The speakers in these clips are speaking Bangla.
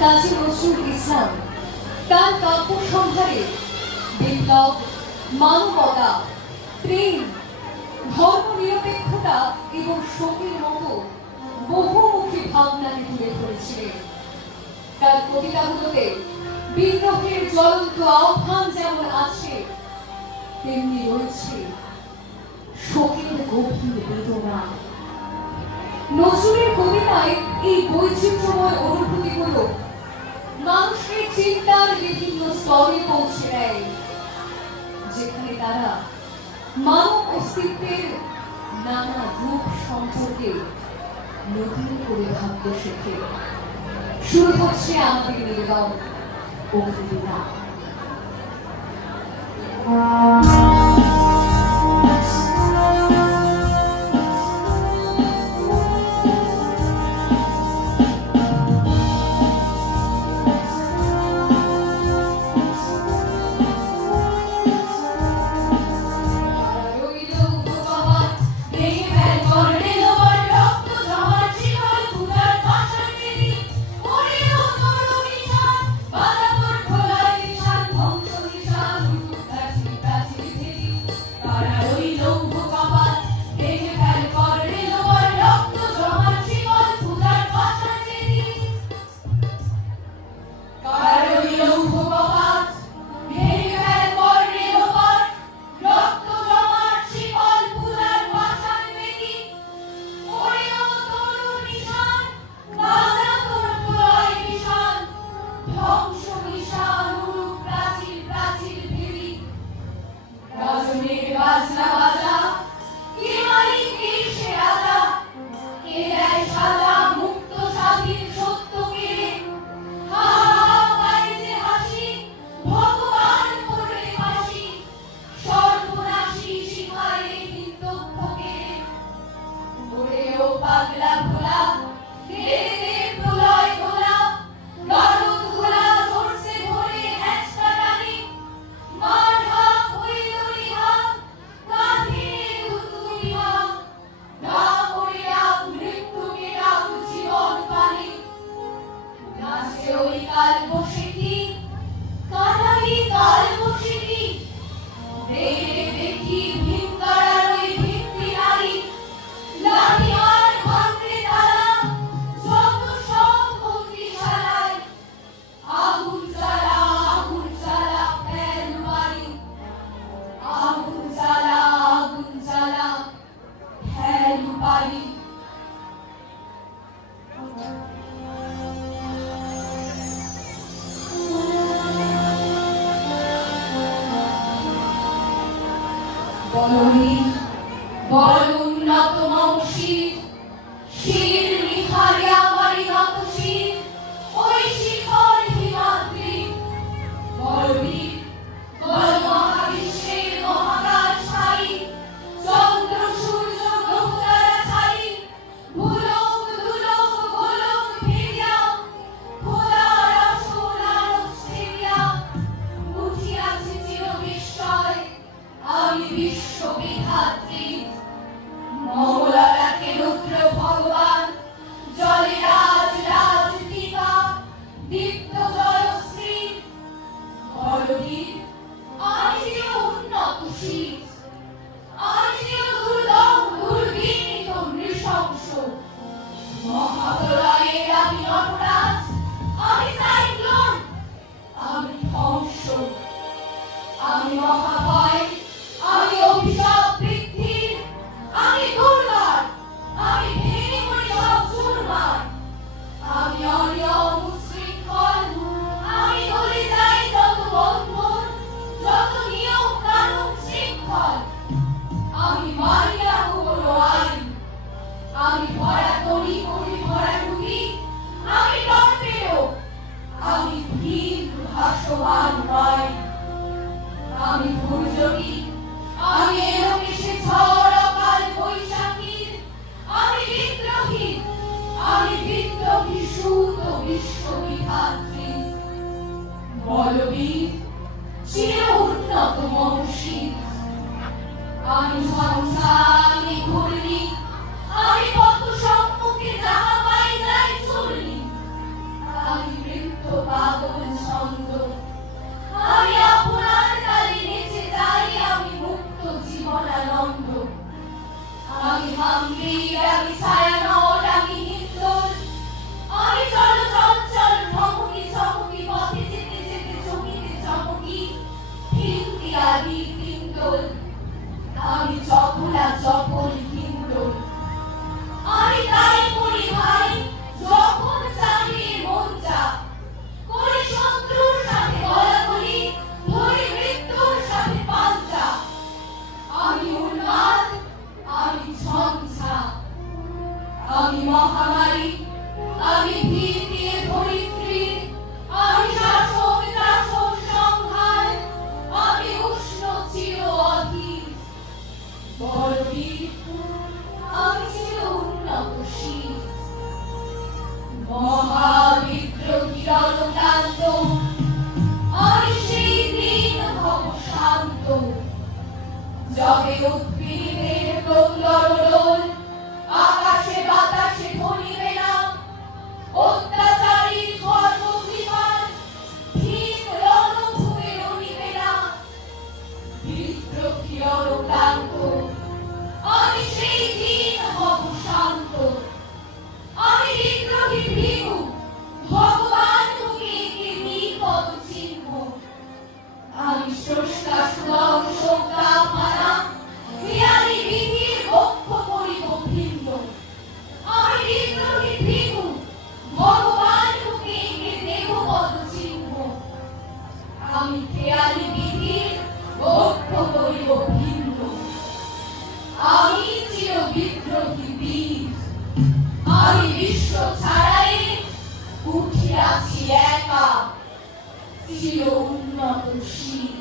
কাজী নজরুল ইসলাম তার কাব্য সম্ভারে বিপ্লব, মানবতা, প্রেম, ধর্মনিরপেক্ষতা এবং শোকের মতো বহুমুখী ভাবনাকে তুলে ধরেছিলেন। তার কবিতাগুলোতে বিদ্রোহের জ্বলন্ত আহ্বান যেমন আছে, তেমনি রয়েছে শোকের গভীর বেদনা। নজরুলের কবিতায় এই বৈচিত্র্যময় অনুভূতিগুলো মানুষের চিন্তার বিভিন্ন স্তরে পৌঁছে দেয়, যেখানে তারা মানব অস্তিত্বের নানা রূপ সম্পর্কে নতুন করে ভাবতে শেখে। শুরু হচ্ছে আমাদের নিবেদন অভিনেতা। বড় উন্নত মমশির শির নিহারে আমারি নত শির ওই শিখর হিমাদ্রি বড়বীর বড় মহাবিশ্বের মহাকাশ ছাই চন্দ্র সূর্য গ্রহ তারা ছাই ভুলোক দুলোক গোলক ভেদিয়া খোদার আসরার অস্ট্রেলিয়া উঠিয়াছে চির বিস্ময় আমি বিশ্ব বিধাত্রী মঙ্গলাকে রুদ্র ভগবান জলে রাজ রাজ টিকা দীপ্ত জয়শ্রী বড়বীর আমি যে উন্নত শীত আমি যে দুর্দম দুর্বিনীত নৃশংস মহাপ্রলয়ের আমি নটরাজ আমি সাইক্লোন আমি ধ্বংস আমি মহাভয় আমি অভিশাপ বৃদ্ধির আমি দুর্বার আমি ভেঙে পড়ি সব চুরমার আমি অনিয়ম উশৃঙ্খল আমি গলে যাই যত বন্ধন যত নিয়ম কানুন শৃঙ্খল আমি মানি না কোনো আইন আমি ভরা করি ভরা ডুবি আমি টর্পেডো আমি ধীর ভাসমান নয় আমি ভূর্জটি আমি এলোকেশে ঝড় অকাল বৈশাখীর আমি বিদ্রোহী সুত বিশ্ববিধাত্রী বলবীর চির উন্নত মমশীর আমি ঝঞ্ঝা আমি ঘূর্ণি আমি পথ সম্মুখে যাহা পাই যাই চূর্ণি আমি আমি ছিল উন্নতশীল মহাবিদ্রোহী রণক্লান্ত আমি সেই দিন হব শান্ত যবে উদ্ভিদের প্রঙ্গরোল আকাশে বাতাসে ধনিবে না অত্যাচারী কর্মবিভার ভীম রণভূমে রণিবে না বিদ্রোহী রণক্লান্ত আমি সেই দিন হব শান্ত আমি বিদ্রোহী ভীম ভগবান মুখে এঁকে নিপদ চিহ্ন আমি স্রষ্টা সুলভ সংগ্রাম মানা হিয়ালি বিধির বক্ষ করিব ভিন্ন আমি বিদ্রোহী ভীম ভগবান মুখে এঁকে দেব পদ চিহ্ন আমি খেয়ালি বিধির বক্ষ করিব ভিন্ন আমি চির বিদ্রোহী বীর আমি বিশ্ব ছাড়াই উঠিয়াছি একা চির উন্নতশীল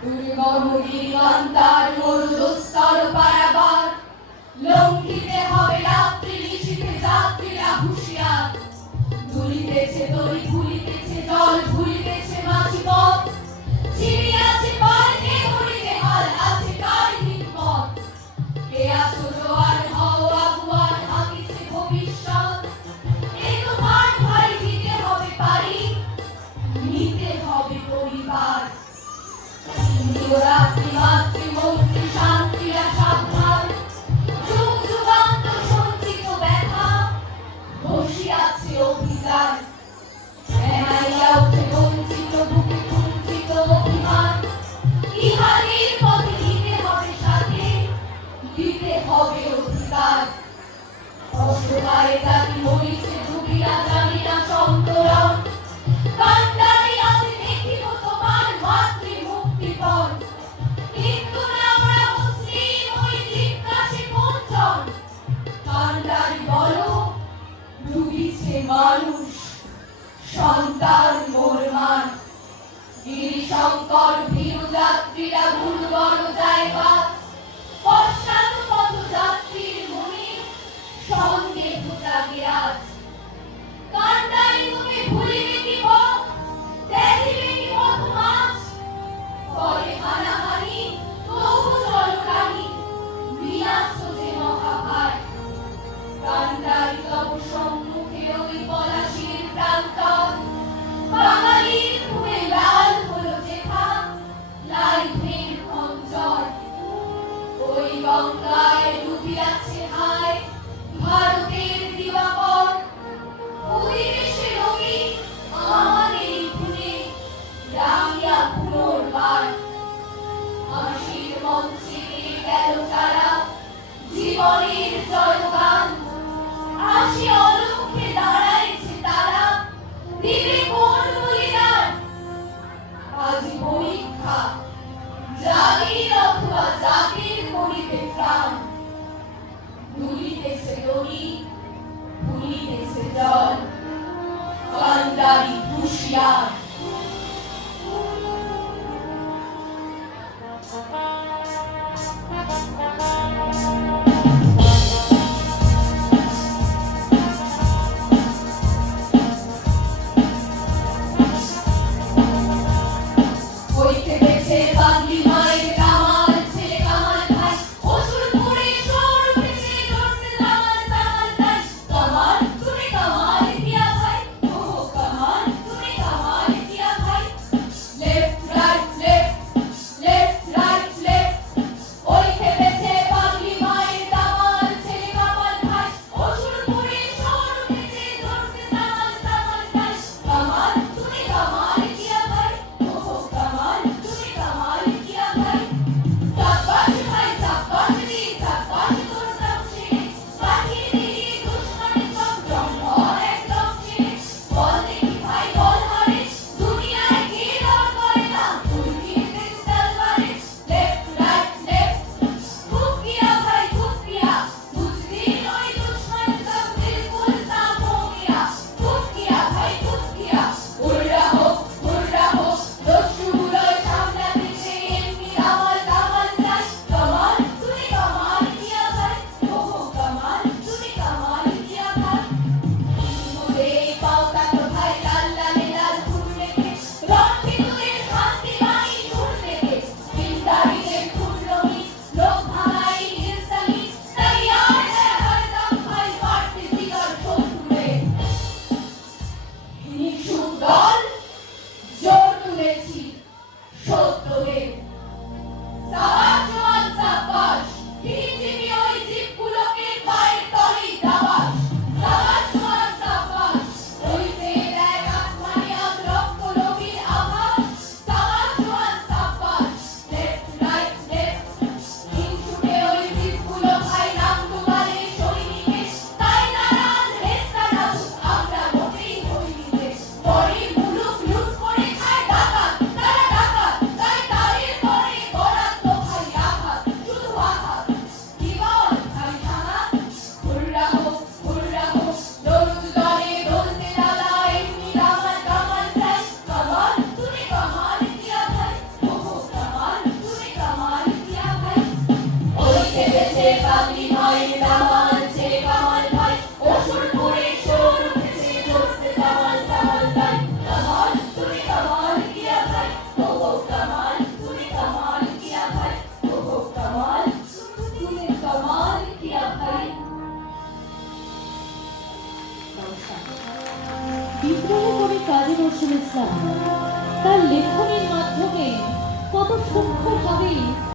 দুর্গম গিরিকান্তার মরুদস্তর পারাবার লঙ্ঘিতে হবে রাত্রি নিশীথে যাত্রীরা হুঁশিয়ার দুলিতেছে দড়ি ভুলিতেছে জল ভুলিতেছে মাঝি পথ চিনিয়াছে পাল্টে ধরিতে হাল আছে কার হিম্মত কে আছো জোয়ার হও আগুয়ার হাকিছে ভবিষ্যৎ এ তোমার ভাই দিতে হবে পারি নিতে হবে পরিবার রাত্রি মাতৃমন্ত্রী শান্তিরা সাবধান যুগ যুগান্তর সঞ্চিত ব্যথা বসিয়াছে অভিযান এনাইয়া উঠে বঞ্চিত বুকে কুঞ্চিত অভিমান ইহাদের পথে দিতে হবে সাথে দিতে হবে অধিকার অসহায় জাতি মরিছে ডুবিয়া জানি না সন্তরণ কান্ডারি আছে দেখিব তোমার মাতৃ মুক্তিপণ কিন্তু না আমরা মুসলিম ওই জিজ্ঞাসে কোনজন কান্ডারি বলো ডুবিছে মানুষ সন্তান মোরমান গিরিশঙ্কর ভীরু যাত্রীরা ভুল বড় জায়গা পশ্চাৎ পথ যাত্রীর মনে সন্দেহ জাগে আজ কান্ডারি তুমি ভুলিবে কি পথ দেখিবে কি পথ মাছ করে হানাহানি তবু জলরানি বিনাশ যে মহাভায় কান্ডারি তব সম্মুখে ওই পলাশির প্রান্তর বাঙালির ভুয়ে লাল হলো যেথা লাইভের অঞ্চল ওই গঙ্গায় ডুবিয়াছে হায় ভারতের দিবাকর অধিবেশে রবি আমাদের ভুলে রামিয়া পুনর্বার হাসির মঞ্চে গেল তারা জীবনের জয়গান আসি অলক্ষ্যে দাঁড়াইছে তারা দিবে কোন বলিদান আজ পরীক্ষা জাতির অথবা জাতির করিতে প্রাণ দুলিতেছে দড়ি ভুলিতেছে জল কান্ডারি হুঁশিয়ার কামাল জোরে। সাবাস জওয়ান সাবাস, পৃথিবী ওই জীবগুলোকে পায়ের তলেই দাবাস। সাবাস জওয়ান সাবাস, ওই যে দেখ আসমানে আজ রক্ত লোভীর আভাস। সাবাস জওয়ান সাবাস, লেফট রাইট লেফট, হিংসুটে ওই জীবগুলো খায় নাম তোমারে সৈনিকে। তাই তারা আজ হেস্তা নাবুক, আমরা মোটেই হইনিতে। পরে মুলুক লুট করে খায় ডাকাত, তারা ডাকাত, তাই তাদের পরে বরাদ্দ খাই আঘাত, শুধু আঘাত। কি বল আমি থানা? হুররা হো, দরুদ দলে দলতে দাদা, এমনি কামাল কামাল চাই। কামাল তুমি কামাল কিয়া ভাই, ওহো কামাল তুমি কামাল কিয়া ভাই। ওই খেপেছে পাগলি মায়ের দামাল, সে কামাল ভাই। অসুর করে সোর উঠেছে, ধরছে কামাল কামাল তাই। কামাল তুমি কামাল কিয়া ভাই, ওহো কামাল তুমি কামাল কিয়া ভাই, ওহো কামাল তুমি কামাল কিয়া ভাই। নমস্কার। বিদ্রোহ কবি কাজী নজরুল ইসলাম তার লেখনীর মাধ্যমে কত সূক্ষ্মভাবে